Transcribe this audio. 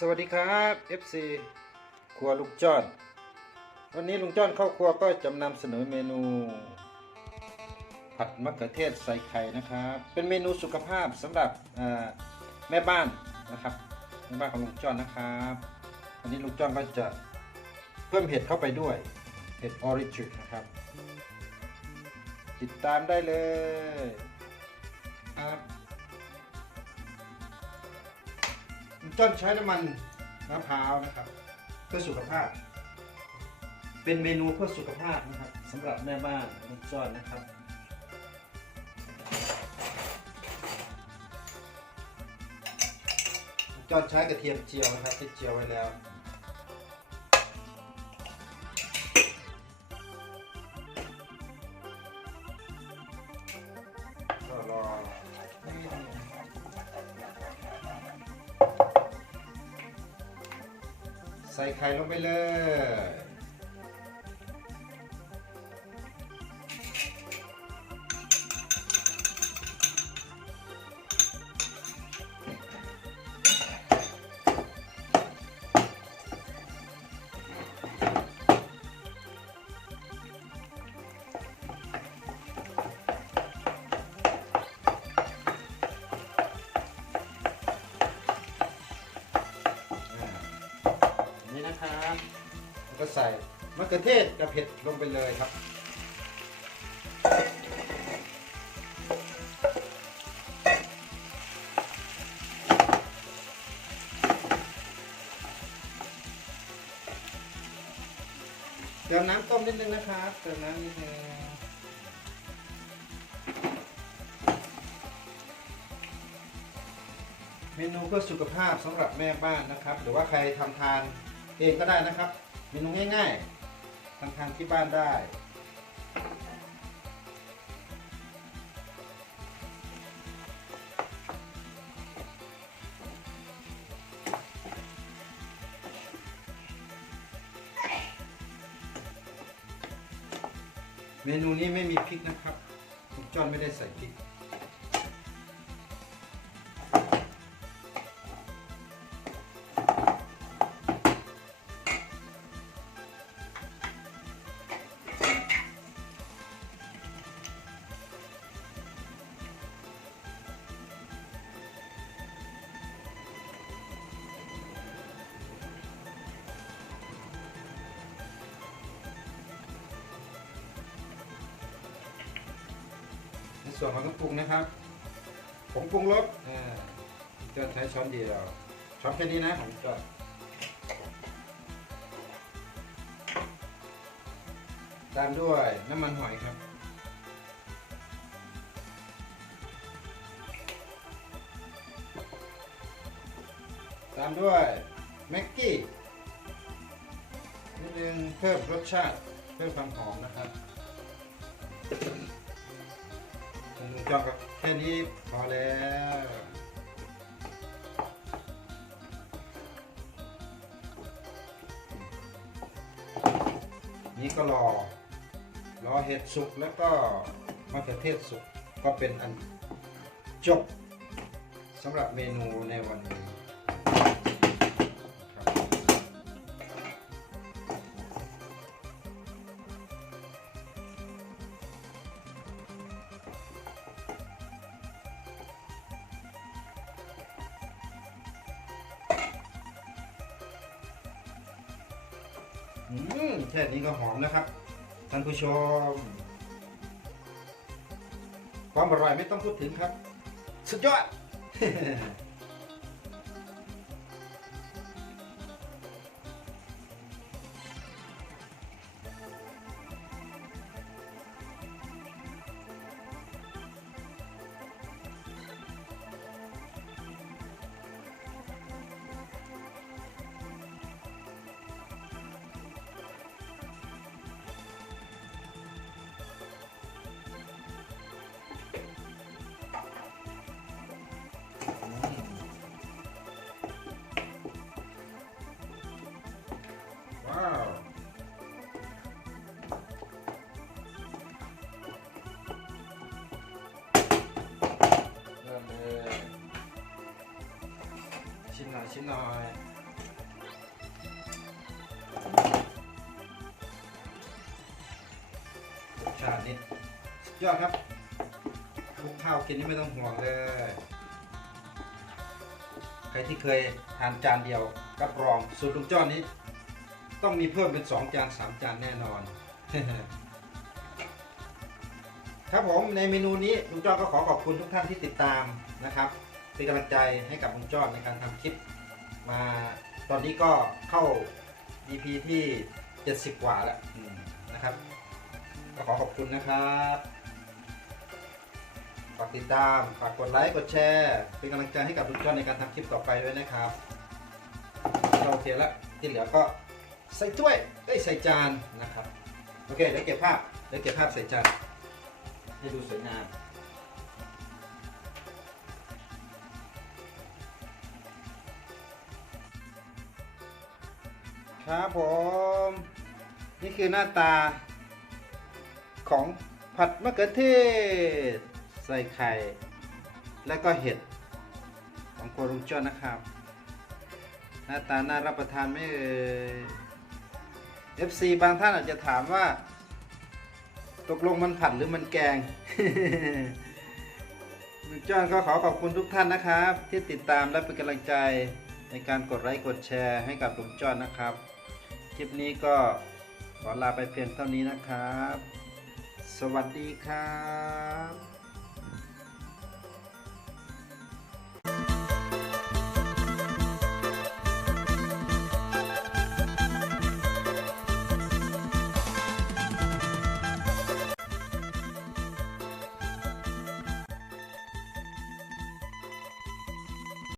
สวัสดีครับ FC ครัวลุงจอน วันนี้ลุงจอนเข้าครัวก็จะนำเสนอเมนู ผัดมะเขือเทศใส่ไข่นะครับ เป็นเมนูสุขภาพสำหรับแม่บ้านนะครับแม่บ้านของลุงจอนนะครับวันนี้ลุงจ้อนก็จะเพิ่มเห็ดเข้าไปด้วยเห็ดออริจินนะครับ ติดตามได้เลยครับ จ้อนใช้น้ำมันมะพร้าวนะครับ เพื่อสุขภาพ เป็นเมนูเพื่อสุขภาพนะครับสำหรับแม่บ้านลุงจ้อนนะครับจ้อนใช้กระเทียมเจียวนะครับที่เจียวไว้แล้ว ใส่ไข่ลงไปเลย นะครับแล้วก็ใส่มะเขือเทศกับเผ็ดลงไปเลยครับ เติมน้ำต้มนิดนึงนะครับเติมน้ำนิดนึงเมนูเพื่อสุขภาพสำหรับแม่บ้านนะครับ หรือว่าใครทำทาน เองก็ได้นะครับเมนูง่ายๆทำทานที่บ้านได้เมนูนี้ไม่มีพริกนะครับคุณจอนไม่ได้ใส่พริก ส่วนของเครื่องปรุงนะครับผงปรุงรสอ่าจอนใช้ช้อนเดียวช้อนแค่นี้นะของจอนตามด้วยน้ำมันหอยครับ ตามด้วยแม็กกี้นิดนึงเพิ่มรสชาติ เพิ่มความหอมนะครับลุง จองกับแค่นี้พอแล้วนี่ก็รอ รอเห็ดสุกแล้วก็มะเขือเทศสุกก็เป็นอันจบสำหรับเมนูในวันนี้ ค่นี้ก็หอมนะครับท่านผู้ชม ความอร่อยไม่ต้องพูดถึงครับ สุดยอด น่ยชาดินี้ยอดครับทุกข้าวกินนี่ไม่ต้องห่วงเลย ใครที่เคยทานจานเดียวรับรองสูตรลุงจ้อนนี้ ต้องมีเพิ่มเป็นสองจานสามจานแน่นอน ครับผมในเมนูนี้ลุงจ้อนก็ขอขอบคุณทุกท่านที่ติดตามนะครับเป็นกำลังใจให้กับลุงจ้อนในการทำคลิป มาตอนนี้ก็เข้า EP ที่ 70 กว่าแล้วนะครับ ก็ขอขอบคุณนะครับ ฝากติดตาม ฝากกดไลค์ กดแชร์ เป็นกำลังใจให้กับลุงจ้อนในการทำคลิปต่อไปด้วยนะครับก็โอเคแล้วที่เหลือก็ใส่ถ้วยได้ยใส่จานนะครับ โอเคเดี๋ยวเก็บภาพเดี๋ยวเก็บภาพใส่จานให้ดูสวยงาม ครับผม นี่คือหน้าตา ของผัดมะเขือเทศ ใส่ไข่ แล้วก็เห็ด ของครัวลุงจ้อนนะครับ หน้าตาน่ารับประทานไหม่เอ่ย FC บางท่านอาจจะถามว่า ตกลงมันผัดหรือมันแกงลุงจ้อนก็ขอขอบคุณทุกท่านนะครับ ที่ติดตามและเป็นกำลังใจในการกดไลค์กดแชร์ให้กับลุงจ้อนนะครับ คลิปนี้ก็ขอลาไปเพียงเท่านี้นะครับ สวัสดีครับ